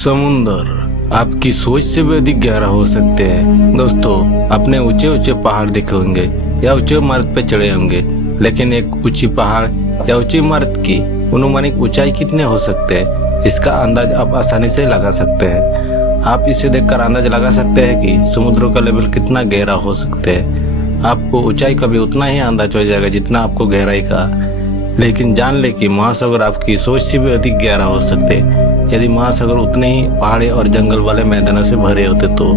समुंदर आपकी सोच से भी अधिक गहरा हो सकते हैं। दोस्तों, आपने ऊंचे ऊंचे पहाड़ देखे होंगे या ऊंचे इमारत पे चढ़े होंगे, लेकिन एक ऊंची पहाड़ या ऊंची इमारत की अनुमानिक ऊंचाई कितने हो सकते हैं, इसका अंदाज आप आसानी से लगा सकते हैं। आप इसे देखकर अंदाज लगा सकते हैं कि समुद्र का लेवल कितना गहरा हो सकते हैं। आपको ऊंचाई का भी उतना ही अंदाज हो जाएगा जितना आपको गहराई का। लेकिन जान ले कि महासागर आपकी सोच से भी अधिक गहरा हो सकते हैं। यदि महासागर उतने ही पहाड़ी और जंगल वाले मैदानों से भरे होते तो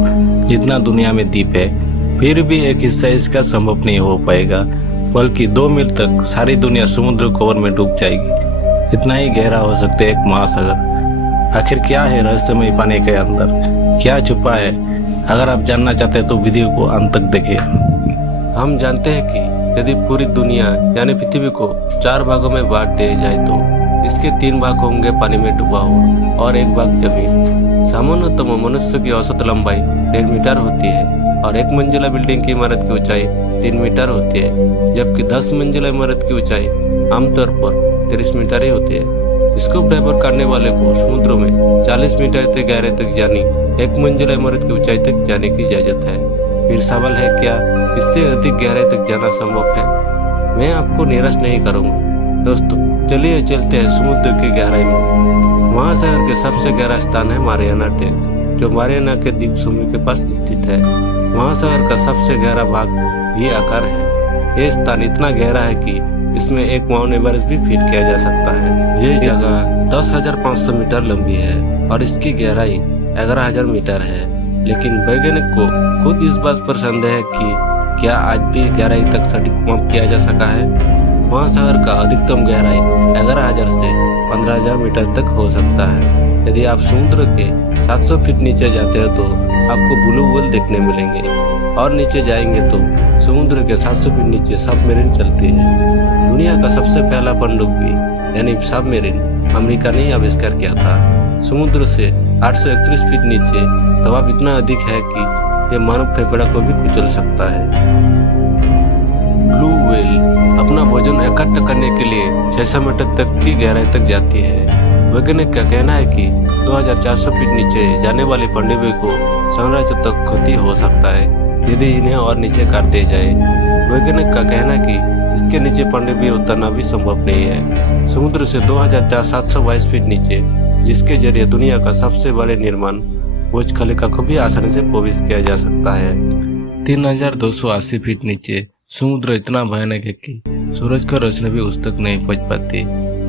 जितना दुनिया में द्वीप है, फिर भी एक हिस्सा इसका संभव नहीं हो पाएगा, बल्कि 2 मील तक सारी दुनिया समुद्र कवर में डूब जाएगी। इतना ही गहरा हो सकते एक महासागर। आखिर क्या है रहस्यमय पानी के अंदर, क्या छुपा है? अगर आप जानना चाहते हैं तो वीडियो को अंत तक देखिए। हम जानते हैं कि यदि पूरी दुनिया यानी पृथ्वी को 4 भागों में बांट दिया जाए तो इसके 3 भाग होंगे पानी में डूबा हुआ और 1 भाग जमीन। सामान्यतः मनुष्य की औसत लंबाई 1.5 मीटर होती है और 1 मंजिला बिल्डिंग की इमारत की ऊंचाई 3 मीटर होती है, जबकि 10 मंजिला इमारत की ऊंचाई आमतौर पर 30 मीटर ही होती है। स्कूब डाइवर करने वाले को समुद्र में 40 मीटर तक गहरे तक यानी 1 मंजिला इमारत की ऊंचाई तक जाने की इजाजत है। फिर सवाल है, क्या इससे अधिक गहराई तक जाना संभव है? मैं आपको निराश नहीं करूंगा। दोस्तों, चलिए चलते हैं समुद्र की गहराई में। महासागर के सबसे गहरा स्थान है मारियाना ट्रेंच, जो मारियाना के द्वीप समूह के पास स्थित है। महासागर का सबसे गहरा भाग भी आकार है। यह स्थान इतना गहरा है कि इसमें एक माउंट एवरेस्ट भी फिट किया जा सकता है। यह जगह 10,500 मीटर लंबी है और इसकी गहराई 11,000 मीटर है। लेकिन वैज्ञानिक को खुद इस बात पर संदेह है कि क्या आज भी गहराई तक सटीक माप किया जा सका है। महासागर का अधिकतम गहराई 11,000 से 15,000 मीटर तक हो सकता है। यदि आप समुद्र के 700 फीट नीचे जाते हैं तो आपको ब्लू व्हेल देखने मिलेंगे, और नीचे जाएंगे तो समुद्र के 700 फीट नीचे सबमरीन चलती है। दुनिया का सबसे पहला पनडुब्बी यानी सबमरीन अमेरिका ने आविष्कार किया था। समुद्र से 831 फीट नीचे दबाव इतना अधिक है कि यह मानव फेफड़ा को भी कुचल सकता है। ब्लू व्हेल अपना वजन इकट्ठा करने के लिए 600 मीटर तक की गहराई तक जाती है। वैज्ञानिक का कहना है कि 2400 फीट नीचे जाने वाली पनडुब्बी को साम्राज्य तक क्षति हो सकता है यदि इन्हें और नीचे कर दिया जाए। वैज्ञानिक का कहना है कि इसके नीचे पनडुब्बी उतरना भी संभव नहीं है। समुद्र से 2722 फीट नीचे, जिसके जरिए दुनिया का सबसे बड़े निर्माण बुर्ज खलीफा को भी आसानी से प्रवेश किया जा सकता है। 3280 फीट नीचे समुद्र इतना भयानक है कि सूरज का रोशनी भी उस तक नहीं पहुंच पाती।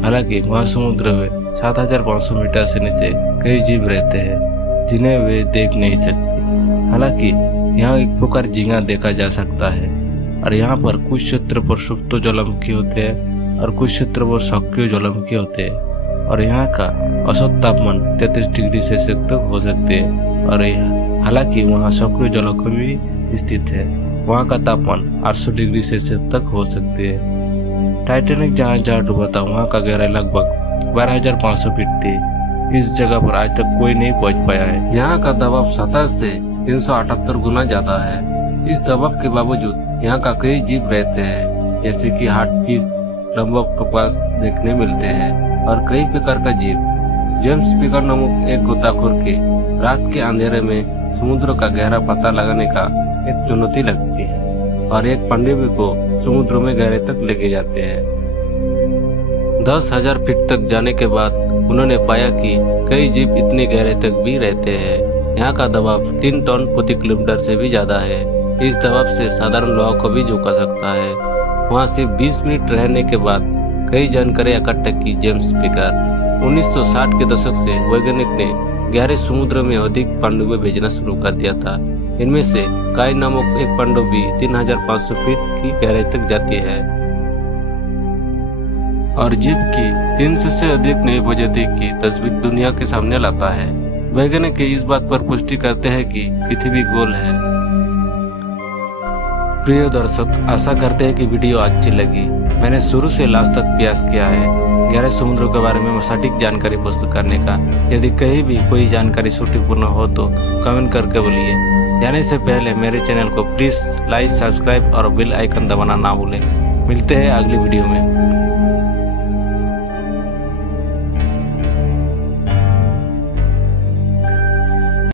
हालांकि महासमुद्र में 7500 मीटर से नीचे कई जीव रहते हैं जिन्हें वे देख नहीं सकते। हालांकि यहाँ एक प्रकार झींगा देखा जा सकता है, और यहाँ पर कुछ क्षेत्र पर सुप्त ज्वालामुखी होते हैं और कुछ क्षेत्र पर सक्रिय ज्वालामुखी होते हैं। और यहाँ का औसत तापमान 33 डिग्री सेल्सियस तक हो सकते हैं। और हालांकि वहाँ सक्रिय ज्वालामुखी भी स्थित है, वहाँ का तापमान 800 डिग्री सेल्सियस तक हो सकते हैं। टाइटैनिक जहाँ डूबा था वहाँ का गहराई लगभग 12,500 फीट थी। इस जगह पर आज तक कोई नहीं पहुँच पाया है। यहाँ का दबाव सतह से 378 गुना ज्यादा है। इस दबाव के बावजूद यहाँ का कई जीव रहते हैं, जैसे कि हार्टफिश, रंब ऑक्टोपस देखने मिलते हैं और कई प्रकार का जीव। जेम्स स्पीकर नामक एक गोताखोर के रात के अंधेरे में समुद्र का गहरा पता लगाने का एक चुनौती लगती है, और एक पनडुब्बी को समुद्र में गहरे तक लेके जाते हैं। 10,000 फीट तक जाने के बाद उन्होंने पाया कि कई जीव इतने गहरे तक भी रहते हैं। यहाँ का दबाव 3 टन प्रति किलोमीटर से भी ज्यादा है। इस दबाव से साधारण लोहा को भी झुका सकता है। वहाँ सिर्फ 20 मिनट रहने के बाद कई जानकारी इकट्ठा की जेम्स स्पीकर। 1960 के दशक से वैज्ञानिक ने गहरे समुद्र में अधिक पनडुब्बी भेजना शुरू कर दिया था। इनमें से काई नामक एक पनडुब्बी 3500 फीट की गहराई तक जाती है और जीव की 300 से अधिक नई प्रजाति की तस्वीर दुनिया के सामने लाता है। वैज्ञानिक इस बात पर पुष्टि करते हैं कि पृथ्वी गोल है। प्रिय दर्शक, आशा करते हैं कि वीडियो अच्छी लगी। मैंने शुरू से लास्ट तक प्रयास किया है गहरे समुद्र के बारे में सटीक जानकारी प्रस्तुत करने का। यदि कहीं भी कोई जानकारी त्रुटिपूर्ण हो तो कमेंट करके बोलिए। जाने से पहले मेरे चैनल को प्लीज लाइक, सब्सक्राइब और बेल आइकन दबाना ना भूलें। मिलते हैं अगली वीडियो में।